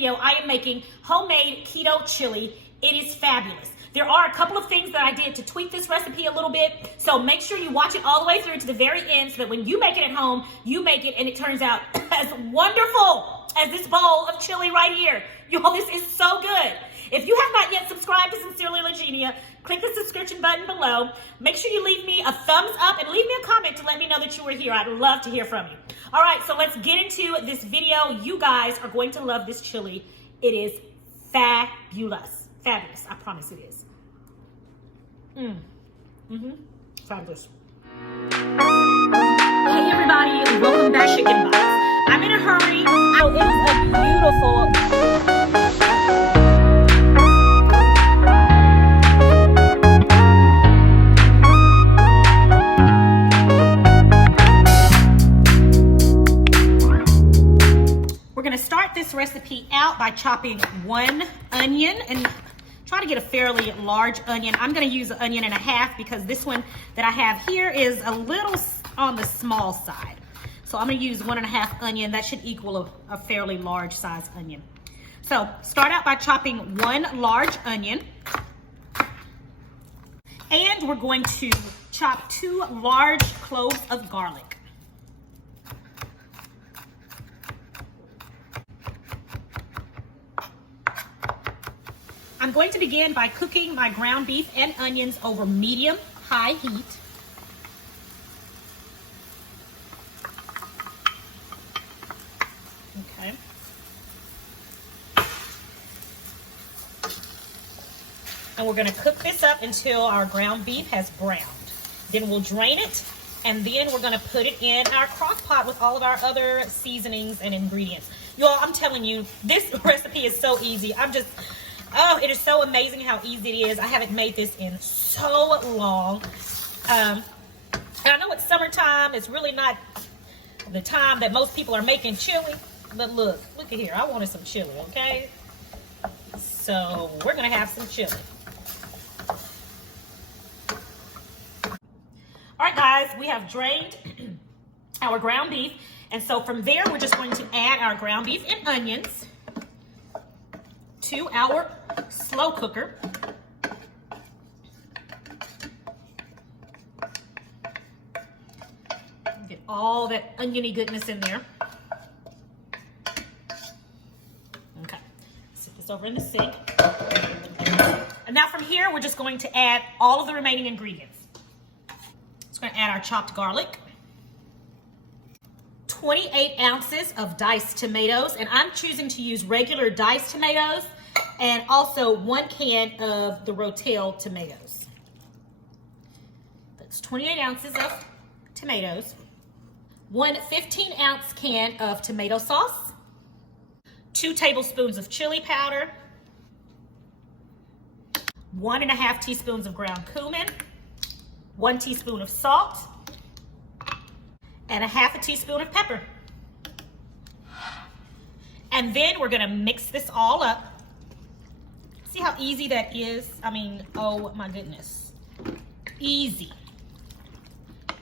video, I am making homemade keto chili. It is fabulous. There are a couple of things that I did to tweak this recipe a little bit, so make sure you watch it all the way through to the very end so that when you make it at home, you make it and it turns out as wonderful as this bowl of chili right here. Y'all, this is so good. If you have not yet subscribed to Sincerely Legenia, click the subscription button below. Make sure you leave me a thumbs up and leave me a comment to let me know that you were here. I'd love to hear from you. All right, so let's get into this video. You guys are going to love this chili. It is fabulous. Fabulous. I promise it is. Fabulous. Hey everybody, welcome back to Chicken Bites. I'm in a hurry. Oh, it is a beautiful... We're going to start this recipe out by chopping one onion and try to get a fairly large onion. I'm going to use 1.5 onions because this one that I have here is a little on the small side. So I'm going to use 1.5 onion. That should equal a fairly large size onion. So start out by chopping one large onion. And we're going to chop 2 large cloves of garlic. I'm going to begin by cooking my ground beef and onions over medium-high heat. Okay. And we're going to cook this up until our ground beef has browned. Then we'll drain it, and then we're going to put it in our crock pot with all of our other seasonings and ingredients. Y'all, I'm telling you, this recipe is so easy. Oh, it is so amazing how easy it is. I haven't made this in so long. And I know it's summertime. It's really not the time that most people are making chili. But look at here. I wanted some chili, okay? So we're going to have some chili. All right, guys. We have drained our ground beef. And so from there, we're just going to add our ground beef and onions to our slow cooker. Get all that oniony goodness in there. Okay, set this over in the sink. And now from here, we're just going to add all of the remaining ingredients. Just going to add our chopped garlic, 28 ounces of diced tomatoes, and I'm choosing to use regular diced tomatoes, and also 1 can of the Rotel tomatoes. That's 28 ounces of tomatoes, 1 15-ounce can of tomato sauce, 2 tablespoons of chili powder, 1.5 teaspoons of ground cumin, 1 teaspoon of salt, and 1/2 teaspoon of pepper. And then we're gonna mix this all up. See how easy that is? I mean, oh my goodness. Easy.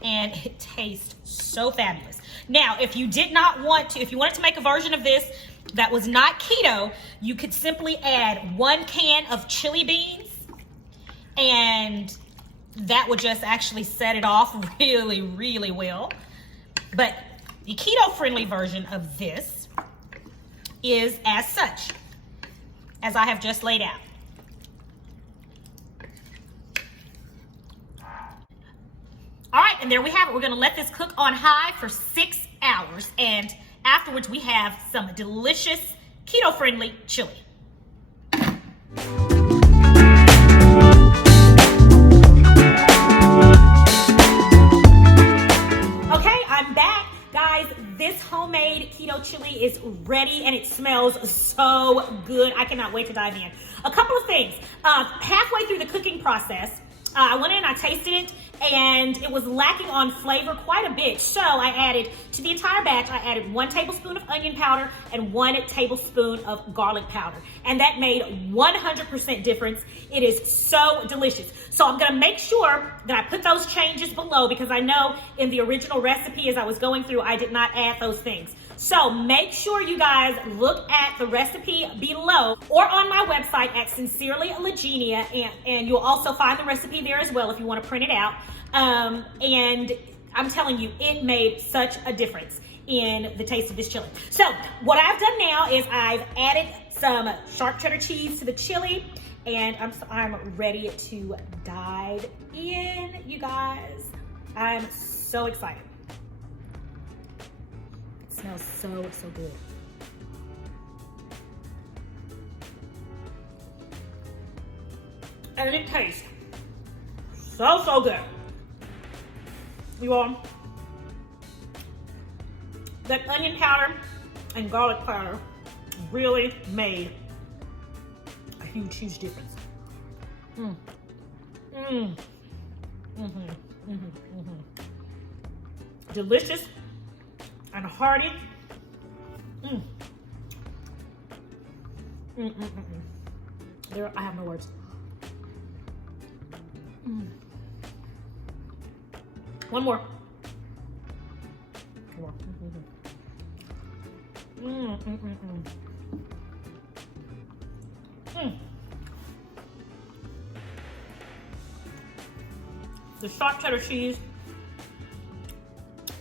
And it tastes so fabulous. Now, if you wanted to make a version of this that was not keto, you could simply add 1 can of chili beans, and that would just actually set it off really, really well. But the keto-friendly version of this is as such, as I have just laid out. All right, and there we have it. We're gonna let this cook on high for 6 hours, and afterwards we have some delicious keto-friendly chili. Okay, I'm back. Guys, this homemade keto chili is ready and it smells so good. I cannot wait to dive in. A couple of things. Halfway through the cooking process, I went in, I tasted it, and it was lacking on flavor quite a bit. So I added, to the entire batch, I added 1 tablespoon of onion powder and 1 tablespoon of garlic powder. And that made 100% difference. It is so delicious. So I'm gonna make sure that I put those changes below, because I know in the original recipe as I was going through, I did not add those things. So make sure you guys look at the recipe below or on my website at Sincerely Legenia, and you'll also find the recipe there as well if you want to print it out. And I'm telling you, it made such a difference in the taste of this chili. So what I've done now is I've added some sharp cheddar cheese to the chili, and I'm ready to dive in, you guys. I'm so excited. It smells so good. And it tastes so good. You all, that onion powder and garlic powder really made a huge difference. Delicious and hearty. There, I have no words. One more. The sharp cheddar cheese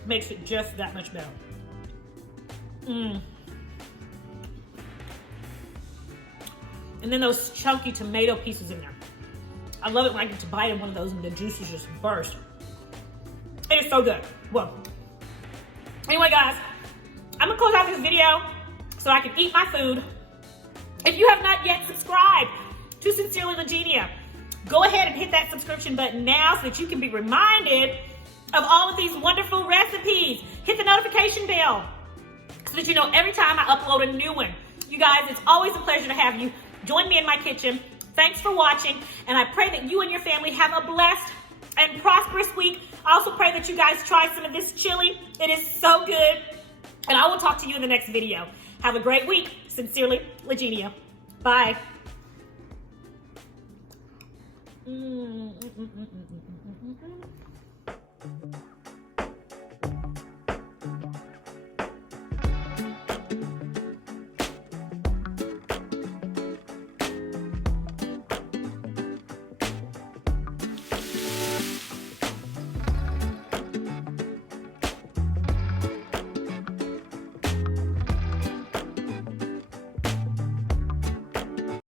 makes it just that much better. And then those chunky tomato pieces in there. I love it when I get to bite in one of those and the juices just burst. It is so good. Well, anyway guys, I'm gonna close out this video so I can eat my food. If you have not yet subscribed to Sincerely Legenia, go ahead and hit that subscription button now so that you can be reminded of all of these wonderful recipes. Hit the notification bell so that you know every time I upload a new one. You guys, it's always a pleasure to have you join me in my kitchen. Thanks for watching, and I pray that you and your family have a blessed and prosperous week. I also pray that you guys try some of this chili. It is so good, and I will talk to you in the next video. Have a great week. Sincerely, Legenia. Bye.